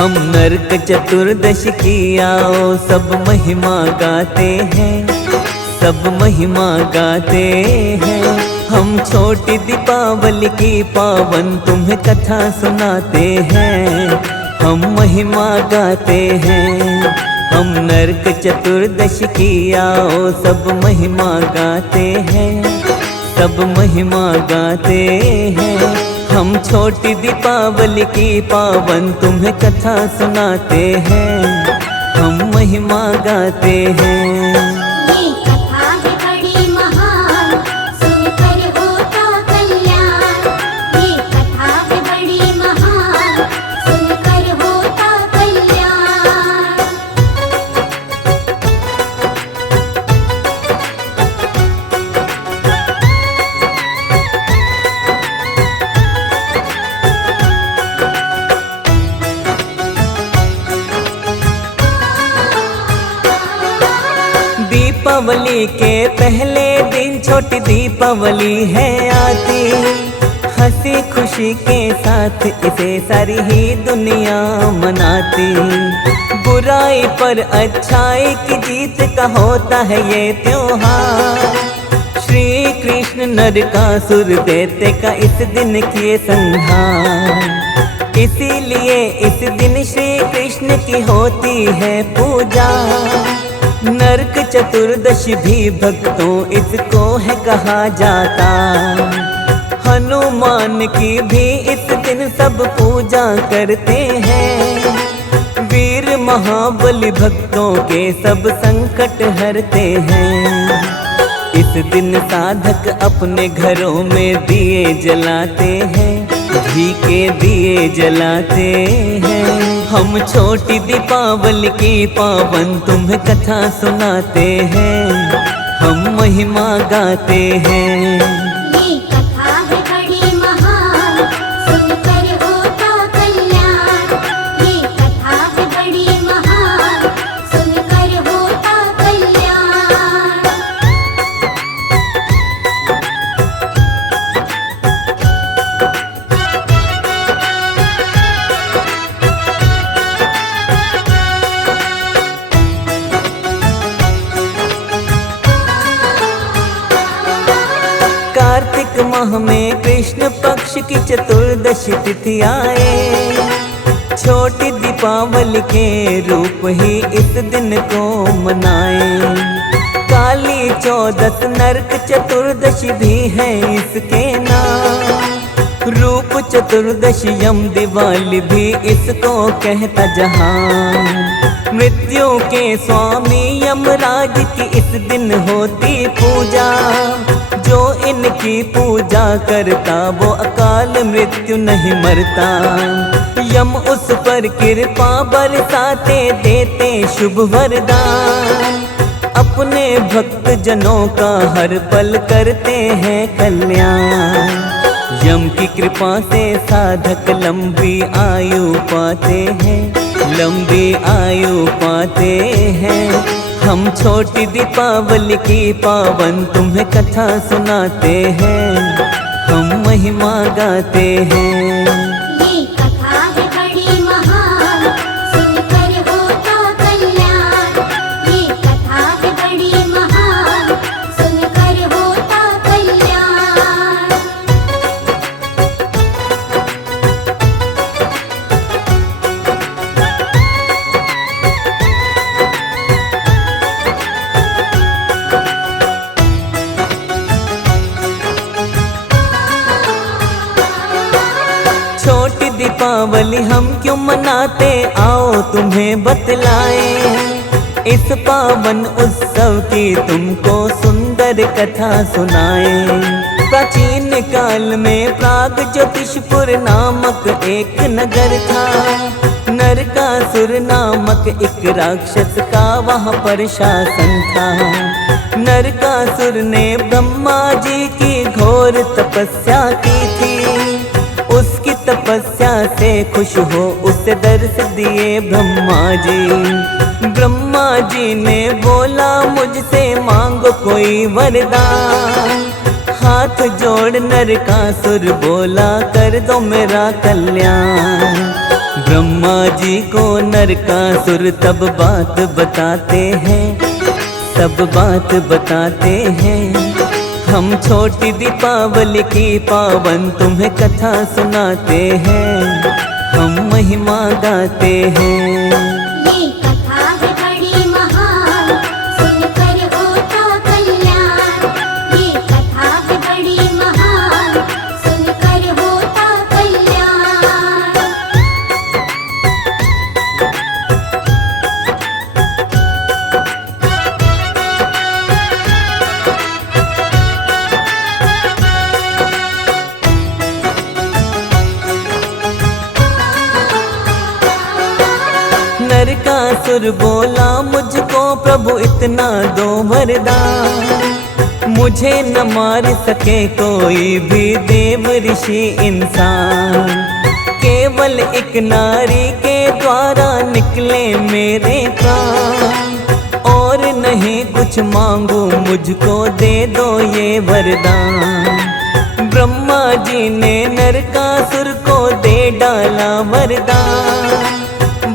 हम नरक चतुर्दशी की आओ सब महिमा गाते हैं, सब महिमा गाते हैं। हम छोटी दीपावली की पावन तुम्हें कथा सुनाते हैं, हम महिमा गाते हैं। हम नरक चतुर्दशी की आओ सब महिमा गाते हैं, सब महिमा गाते हैं। हम छोटी दीपावली की पावन तुम्हें कथा सुनाते हैं, हम महिमा गाते हैं। ये कथा है बड़ी महान, सुनकर होता कल्याण। ये कथा है बड़ी महान, सुनकर होता कल्याण। दीपावली के पहले दिन छोटी दीपावली है आती, हंसी खुशी के साथ इसे सारी ही दुनिया मनाती। बुराई पर अच्छाई की जीत का होता है ये त्योहार। श्री कृष्ण नरकासुर दैत्य का इस दिन किए संहार, इसीलिए इस दिन श्री कृष्ण की होती है पूजा। नरक चतुर्दशी भी भक्तों इसको है कहा जाता। हनुमान की भी इस दिन सब पूजा करते हैं। वीर महाबली भक्तों के सब संकट हरते हैं। इस दिन साधक अपने घरों में दिए जलाते हैं, घी के दिए जलाते हैं। हम छोटी दीपावली की पावन तुम्हें कथा सुनाते हैं, हम महिमा गाते हैं। ये कथा है बड़ी महान, सुनकर होता कल्याण। ये कथा है बड़ी महान, सुनकर होता कल्याण। कार्तिक माह में कृष्ण पक्ष की चतुर्दशी तिथि आए। छोटी दीपावली के रूप ही इस दिन को मनाए। काली चौदस नरक चतुर्दशी भी है इसके नाम। रूप चतुर्दशी यम दिवाली भी इसको कहता जहां। मृत्यु के स्वामी यमराज की इस दिन होती पूजा। जो इनकी पूजा करता वो अकाल मृत्यु नहीं मरता। यम उस पर कृपा बरसाते देते शुभ वरदान। अपने भक्त जनों का हर पल करते हैं कल्याण। यम की कृपा से साधक लंबी आयु पाते हैं, लंबी आयु पाते हैं। हम छोटी दीपावली की पावन तुम्हें कथा सुनाते हैं, हम महिमा गाते हैं। ये कथा है बड़ी महान, सुनकर होता कल्याण। ये कथा है बड़ी महान, सुनकर होता कल्याण। छोटी दीपावली हम क्यों मनाते आओ तुम्हें बतलाएं। इस पावन उत्सव की तुमको सुंदर कथा सुनाएं। प्राचीन काल में प्राग ज्योतिषपुर नामक एक नगर था। नरकासुर नामक एक राक्षस का वहाँ पर शासन था। नरकासुर ने ब्रह्मा जी की घोर तपस्या की थी। उसकी तपस्या से खुश हो उसे दर्श दिए ब्रह्मा जी। ब्रह्मा जी ने बोला मुझसे मांगो कोई वरदान। हाथ जोड़ नरकासुर बोला कर दो मेरा कल्याण। ब्रह्मा जी को नरकासुर तब बात बताते हैं, सब बात बताते हैं। हम छोटी दीपावली की पावन तुम्हें कथा सुनाते हैं, हम महिमा गाते हैं। ये कथा है बड़ी महान, सुनकर होता कल्याण। ये कथा है बड़ी महान, सुनकर होता कल्याण। नरकासुर बोला मुझको प्रभु इतना दो वरदान, मुझे न मार सके कोई भी देव ऋषि इंसान। केवल एक नारी के द्वारा निकले मेरे प्राण, और नहीं कुछ मांगू मुझको दे दो ये वरदान। ब्रह्मा जी ने नरकासुर को दे डाला वरदान,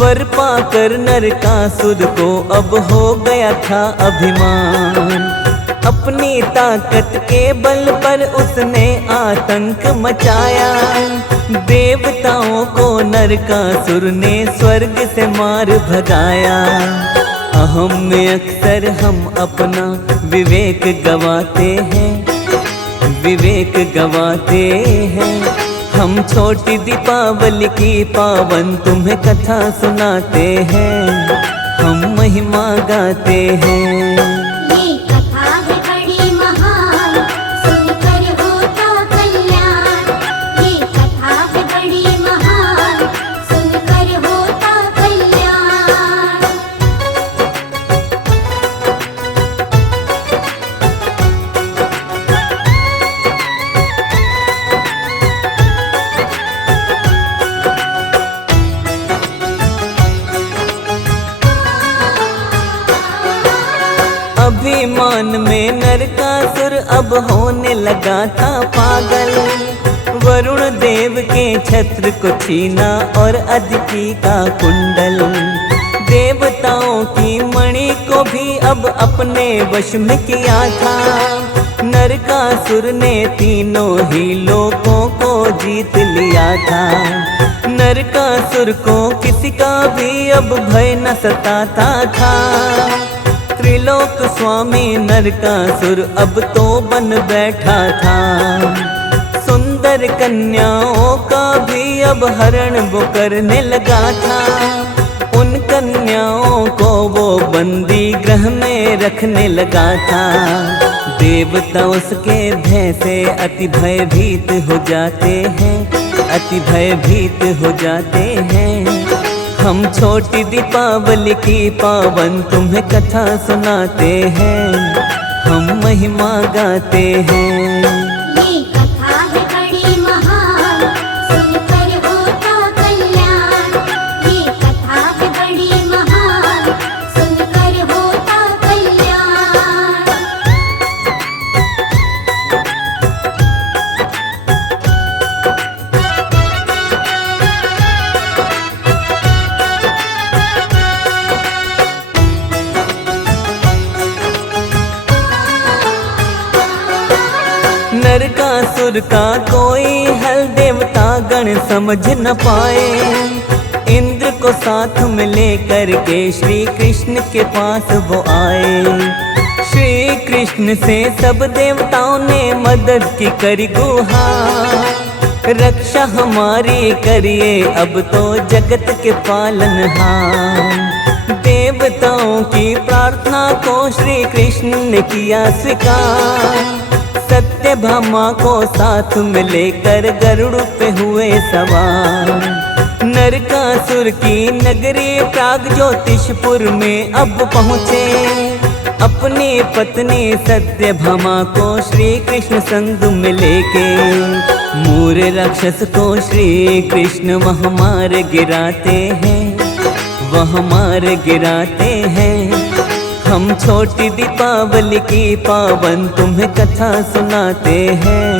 वर पाकर नरकासुर को अब हो गया था अभिमान। अपनी ताकत के बल पर उसने आतंक मचाया, देवताओं को नरकासुर ने स्वर्ग से मार भगाया। अहम में अक्सर हम अपना विवेक गवाते हैं, विवेक गवाते हैं। हम छोटी दीपावली की पावन तुम्हें कथा सुनाते हैं, हम महिमा गाते हैं। ये कथा है बड़ी महान, सुनकर होता कल्याण। ये कथा है बड़ी महान, सुनकर होता कल्याण। अभिमान में नरकासुर अब होने लगा था पागल, वरुण देव के छत्र को छीना और अदिति का कुंडल। देवताओं की मणि को भी अब अपने वश में किया था, नरकासुर ने तीनों ही लोकों को जीत लिया था। नरकासुर को किसी का भी अब भय न सताता था, त्रिलोक स्वामी नरकासुर अब तो बन बैठा था। सुंदर कन्याओं का भी अब हरण वो करने लगा था, उन कन्याओं को वो बंदी गृह में रखने लगा था। देवता उसके भय से अति भयभीत हो जाते हैं, अति भयभीत हो जाते हैं। हम छोटी दीपावली की पावन तुम्हें कथा सुनाते हैं, हम महिमा गाते हैं। ये कथा है बड़ी महान, सुनकर होता कल्याण। ये कथा है बड़ी महान, सुनकर होता कल्याण। नरकासुर का कोई हल देवता गण समझ न पाए, इंद्र को साथ में लेकर के श्री कृष्ण के पास वो आए। श्री कृष्ण से सब देवताओं ने मदद की करी गुहार, रक्षा हमारी करिए अब तो जगत के पालनहार। देवताओं की प्रार्थना को श्री कृष्ण ने किया स्वीकार, सत्यभामा को साथ में लेकर गरुड़ पे हुए सवार। नरकासुर की नगरी प्राग ज्योतिषपुर में अब पहुँचे, अपनी पत्नी सत्यभामा को श्री कृष्ण संग में लेके। मूर राक्षस को श्री कृष्ण वहाँ मार गिराते हैं, वहाँ मार गिराते हैं। हम छोटी दीपावली की पावन तुम्हें कथा सुनाते हैं,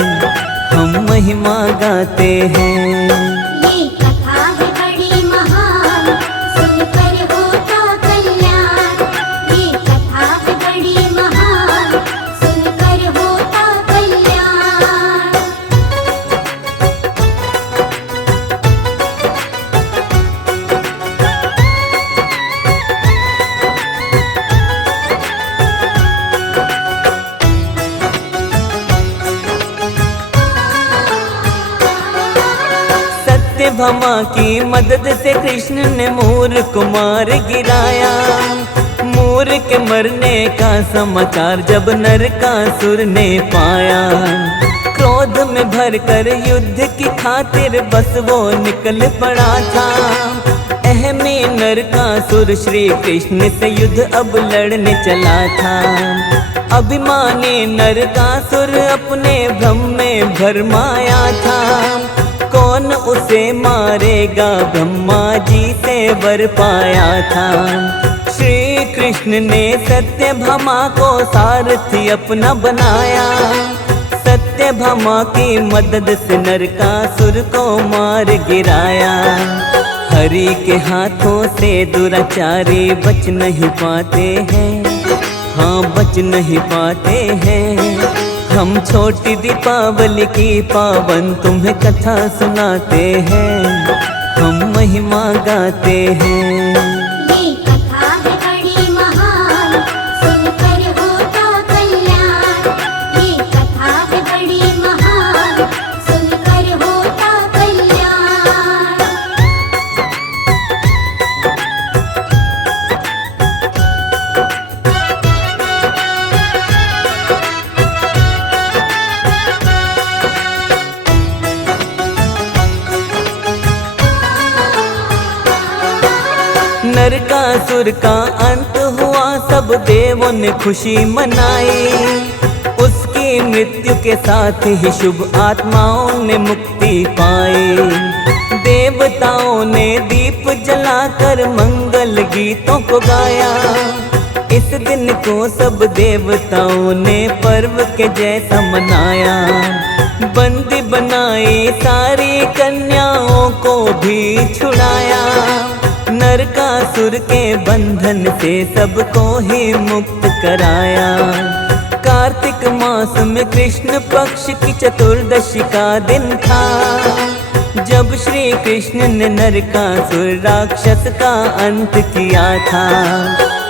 हम महिमा गाते हैं। ये कथा है बड़ी सत्यभामा की मदद से कृष्ण ने मूर कुमार गिराया। मूर के मरने का समाचार जब नरकासुर ने पाया, क्रोध में भरकर युद्ध की खातिर बस वो निकल पड़ा था। अहमी नरकासुर श्री कृष्ण से युद्ध अब लड़ने चला था। अभिमानी नरकासुर अपने भ्रम में भरमाया था, कौन उसे मारेगा ब्रह्मा जी से वर पाया था। श्री कृष्ण ने सत्यभामा को सारथी अपना बनाया, सत्यभामा की मदद से नरकासुर को मार गिराया। हरि के हाथों से दुराचारी बच नहीं पाते हैं, हाँ बच नहीं पाते हैं। हम छोटी दीपावली की पावन तुम्हें कथा सुनाते हैं, हम महिमा गाते हैं। ये कथा है बड़ी महान, सुनकर होता कल्याण। ये कथा है बड़ी महान, सुनकर होता कल्याण। नरकासुर का अंत हुआ, सब देवों ने खुशी मनाई। उसकी मृत्यु के साथ ही शुभ आत्माओं ने मुक्ति पाई। देवताओं ने दीप जलाकर मंगल गीतों को गाया। इस दिन को सब देवताओं ने पर्व के जैसा मनाया। बंदी बनाई सारी कन्याओं को भी छुड़ाया। नरकासुर के बंधन से सबको ही मुक्त कराया। कार्तिक मास में कृष्ण पक्ष की चतुर्दशी का दिन था, जब श्री कृष्ण ने नरकासुर राक्षस का अंत किया था।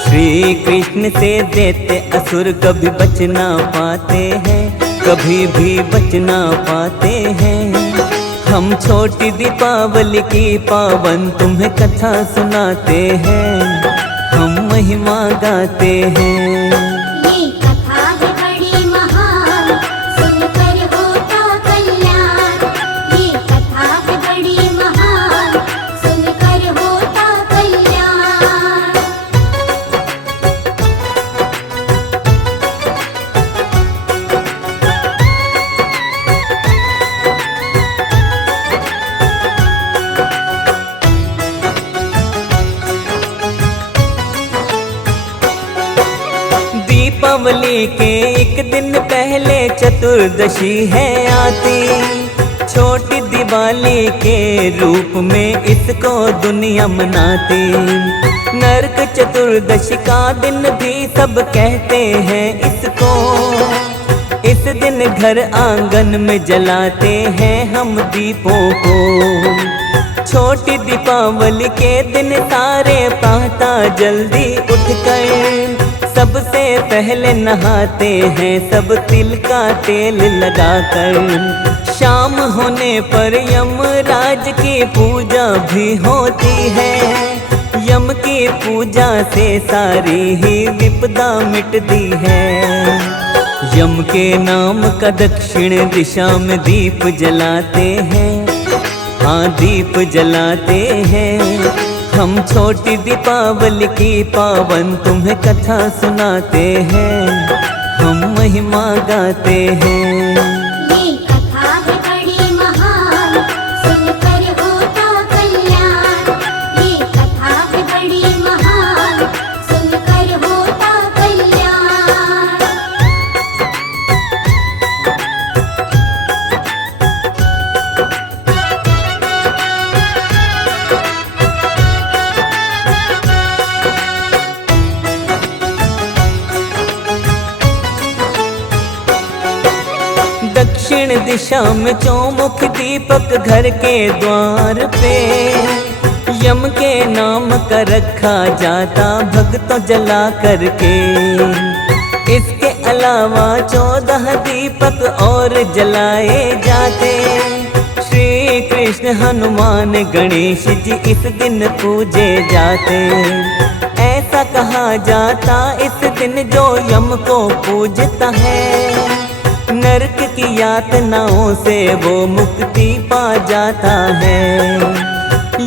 श्री कृष्ण से दैत्य असुर कभी बच ना पाते हैं, कभी भी बच ना पाते हैं। हम छोटी दीपावली की पावन तुम्हें कथा सुनाते हैं, हम महिमा गाते हैं। ये कथा है बड़ी महान, सुनकर होता कल्याण। ये कथा है बड़ी महान, सुनकर होता कल्याण। दीपावली के एक दिन पहले चतुर्दशी है आती। छोटी दिवाली के रूप में इसको दुनिया मनाती। नरक चतुर्दशी का दिन भी सब कहते हैं इसको। इस दिन घर आंगन में जलाते हैं हम दीपों को। छोटी दीपावली के दिन सारे प्रातः जल्दी उठकर सबसे पहले नहाते हैं सब तिल का तेल लगाकर। शाम होने पर यमराज की पूजा भी होती है। यम की पूजा से सारी ही विपदा मिटती है। यम के नाम का दक्षिण दिशा में दीप जलाते हैं, हाँ दीप जलाते हैं। हम छोटी दीपावली की पावन तुम्हें कथा सुनाते हैं, हम महिमा गाते हैं। ये कथा है बड़ी महान, सुनकर होता कल्याण। ये कथा है बड़ी महान, सुनकर होता कल्याण। दक्षिण दिशा में चौमुख दीपक घर के द्वार पे यम के नाम का रखा जाता भक्तों जला करके। इसके अलावा 14 दीपक और जलाए जाते। श्री कृष्ण कृष्ण हनुमान गणेश जी इस दिन पूजे जाते। ऐसा कहा जाता इस दिन जो यम को पूजता है, नरक की यातनाओं से वो मुक्ति पा जाता है।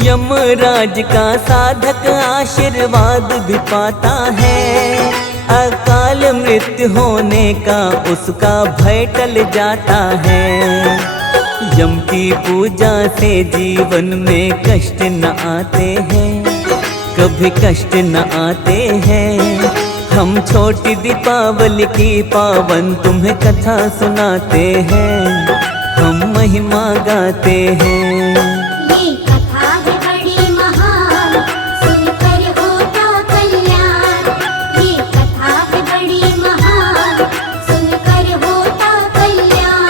यमराज का साधक आशीर्वाद भी पाता है, अकाल मृत्यु होने का उसका भय टल जाता है। यम की पूजा से जीवन में कष्ट न आते हैं, कभी कष्ट न आते हैं। हम छोटी दीपावली की पावन तुम्हें कथा सुनाते हैं, हम महिमा गाते हैं। ये कथा है बड़ी महान, सुनकर होता कल्याण। ये कथा है बड़ी महान, सुनकर होता कल्याण।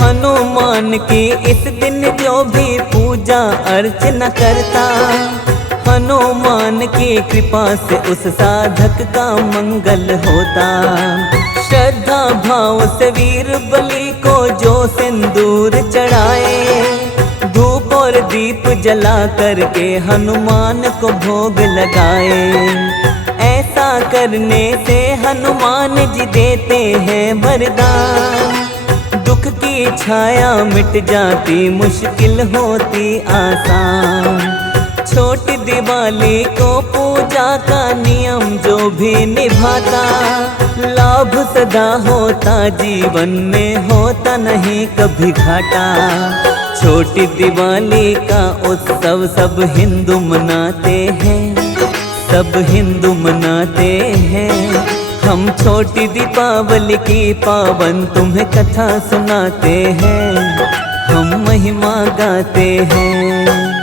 हनुमान की इस दिन जो भी पूजा अर्चना करता, हनुमान की कृपा से उस साधक का मंगल होता। श्रद्धा भाव से वीर बलि को जो सिंदूर चढ़ाए, धूप और दीप जला करके हनुमान को भोग लगाए। ऐसा करने से हनुमान जी देते हैं वरदान, दुख की छाया मिट जाती, मुश्किल होती आसान। छोटी दिवाली को पूजा का नियम जो भी निभाता, लाभ सदा होता जीवन में, होता नहीं कभी घाटा। छोटी दिवाली का उत्सव सब हिंदू मनाते हैं, सब हिंदू मनाते हैं। हम छोटी दीपावली की पावन तुम्हें कथा सुनाते हैं, हम महिमा गाते हैं।